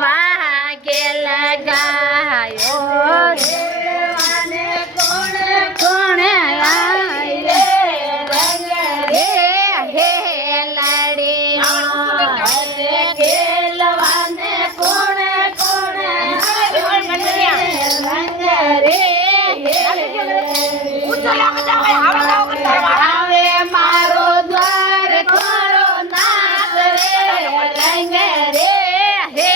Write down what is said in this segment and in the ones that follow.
વાગે લગાયો દેવાને કોણે કોણે આઈ રે રંગ રે હે લડી ખેલવાને કોણે કોણે રંગ રે આવે મારો દ્વાર ખોલો નાથ રે રંગ રે હે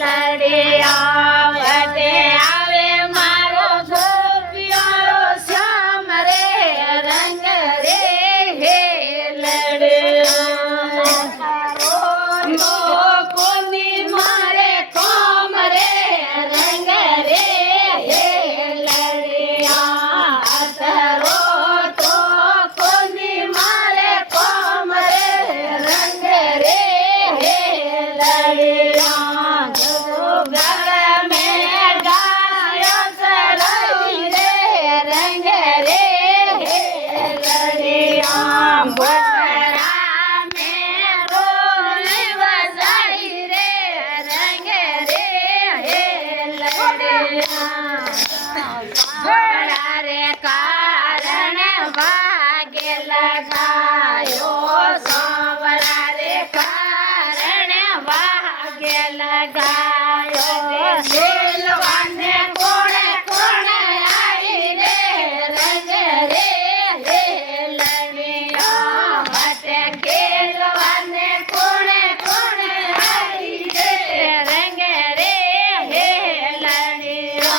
લડી આવે મારો ગોપિયો શ્યામ રે રંગ રે હે લડી કોની મારે કોમ રે રંગ રે હે લડી અતરો તો કોની મારે કોમ રે રંગ રે હે લડી ગળ में गायो चलाई रे रंग रे हे लड़िया बोरा में रोल बजाई रे रंग रे हे लड़िया बोरा रे कारण भाग्य लगायो सांवरा रे कारण भाग्य लगायो खेलवाने कोणे कोणे आई रे रंग रे हे लड़िया बटे खेलवाने कोणे कोणे आई रे रंग रे हे लड़िया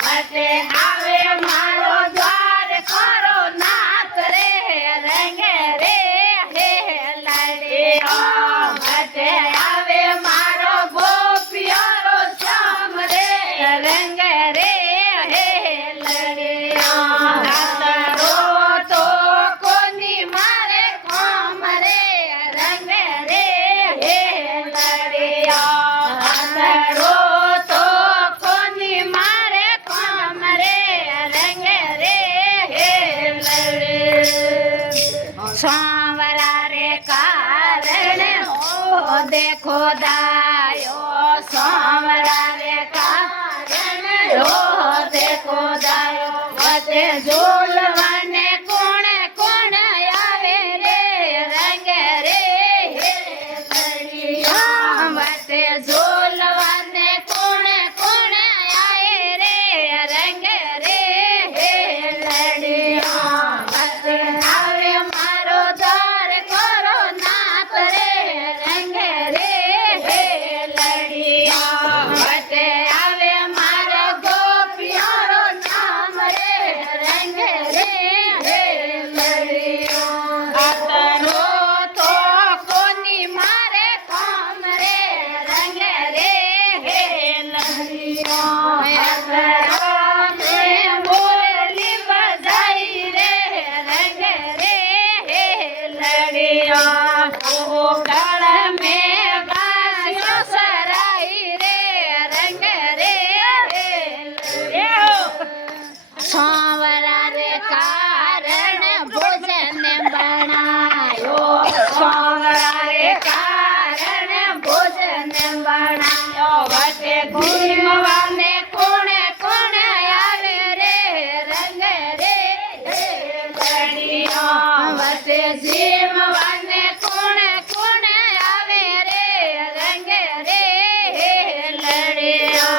बटे आवे मारो द्वार खोरो नाथ रे रंग रे हे लड़िया बटे आवे मारो गोपियो श्याम रे रंग रे हे लड़िया अतरो तो कोनी मारे खोम रे रंग रे हे लड़िया अतरो तो कोनी मारे खोम रे रंग रे हे लड़िया सांवरा रे कारण हो देखो दायो सांवरा रे कारण हो देखो दायो वते झूलवाने कोणे कोणे आवे रे रंग रे हे लड़िया वते झूलवाने कोणे कोणे आए रे रंग रे हे लड़िया वते आवे मारो द्वार खोरो नाथ रे रंग रे हे लड़िया वते आवे मारो गोपियो नाम रे रंग रे हे लड़िया अतरो तो कोनी मारे काम रे रंग रे हे लड़िया अतरो में मुरली बजाई रे रंग रे हे लड़िया ओ गल में गायो सराई रे रंग रे हे लड़िया सांवरा रे कारण भोजन बनायो सांवरा रे कारण भोजन बनायो वटे घूमवाने कोणे कोणे आवे रे रंग रे हे लड़िया वटे जीमवाने कोणे कोणे आवे रे रंग रे हे लड़िया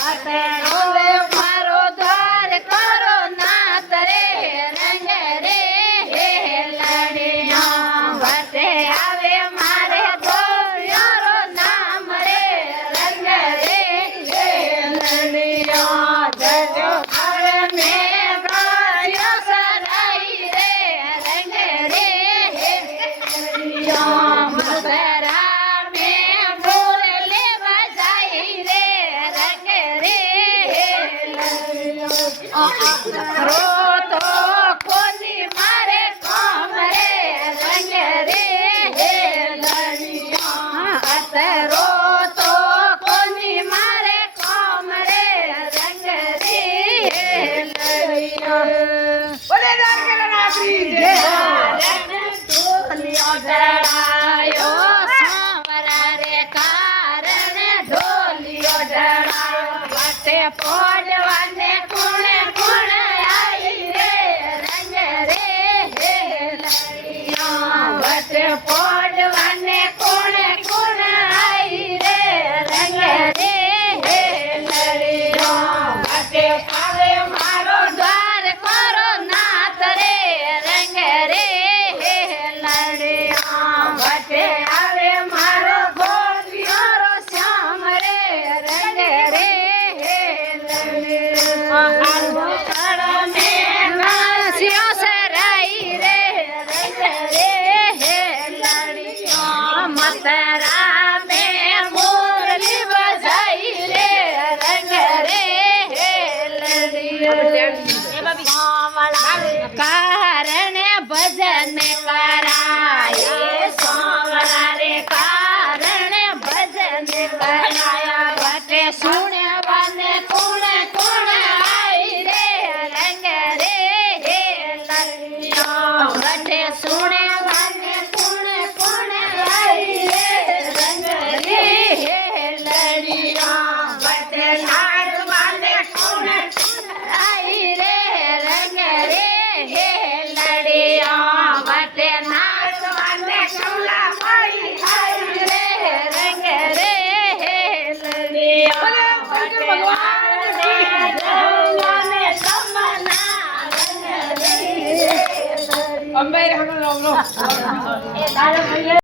वटे होवे मारो द्वार करो नाथ रे रंग रे हे लड़िया वटे आवे मारे गोपियो नाम रे रंग रे हे लड़िया जजो घर में गायो सराई रे रंग रे हे लड़िया मधुरा में बोले बजाई रे रंग रे हे लड़िया रो तो कोनी मारे काम रे रंग रे हे लड़िया अतरो तो कोनी मारे काम रे रंग रे हे लड़िया बोले राम के जय डरायो सांवरा रे कारण ढोल વટે પોડવાને કુણે કુણે આવી રે રંગ રે હે લડિયા વટે પોડવાને કુણે કુણે આવી રે રંગ રે હે લડિયા વટે આવે મારો દ્વાર કરો નાથ રે રંગ રે હે લડિયા વટે આવે મારો ગોપિયારો શ્યામ રે રંગ રે હે લડિયા મેં નાસ્યો સરાઈ રે રંગ રે હે લડિયા મતરા મેં મુરલી બજાઈ રે રંગ રે હે લડિયા કારણે ભજન કરાય સોમરા રે કારણે ભજન કરાય વટે સુણવાને કુણે કુણે આવી રે રંગ રે હે લડિયા વટે સુણવાને કુણે કુણે આવી રે રંગ રે હે લડિયા વટે નાચવાને કુણે આવી રે રંગ રે હે લડિયા વટે નાચવાને કુલા પડી આવી રે રંગ રે હે લડિયા વટે નાચવાને તમના રંગ રે હે લડિયા અંબે હમણાં એ તારે